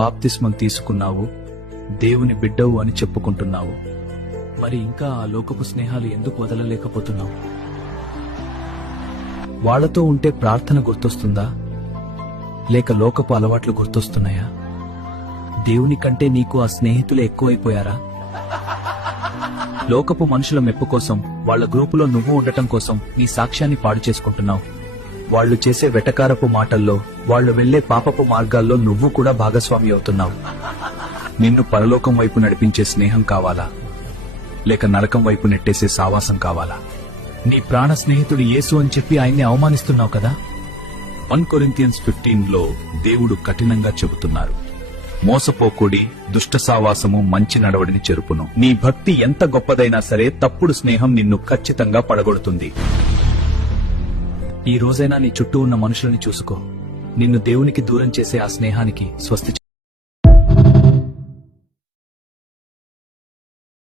బాప్తిస్మం తీసుకున్నావు, దేవుని బిడ్డవు అని చెప్పుకుంటున్నావు. మరి ఇంకా ఆ లోకపు స్నేహాలు ఎందుకు వదలలేకపోతున్నావు? వాళ్లతో ఉంటే ప్రార్థన గుర్తొస్తుందా, లేక లోకపు అలవాట్లు గుర్తొస్తున్నాయా? దేవుని కంటే నీకు ఆ స్నేహితులే ఎక్కువైపోయారా? లోకపు మనుషుల మెప్పు కోసం, వాళ్ల గ్రూపులో నువ్వు ఉండటం కోసం నీ సాక్ష్యాన్ని పాడు చేసుకుంటున్నావు. వాళ్లు చేసే వెటకారపు మాటల్లో, వాళ్లు వెళ్లే పాపపు మార్గాల్లో నువ్వు కూడా భాగస్వామి అవుతున్నావు. నిన్ను పరలోకం వైపు నడిపించే స్నేహం కావాలా, లేక నరకం వైపు నెట్టేసే సావాసం కావాలా? నీ ప్రాణ స్నేహితుడు యేసు అని చెప్పి ఆయన్ని అవమానిస్తున్నావు కదా. 1 Corinthians 15లో దేవుడు కఠినంగా చెబుతున్నారు, మోసపోకుడి, దుష్ట సావాసము మంచి నడవడిని చెరుపును. నీ భక్తి ఎంత గొప్పదైనా సరే తప్పుడు స్నేహం నిన్ను ఖచ్చితంగా పడగొడుతుంది. ఈ రోజైనా నీ చుట్టూ ఉన్న మనుషులని చూసుకో. నిన్ను దేవునికి దూరం చేసే ఆ స్నేహానికి స్వస్తి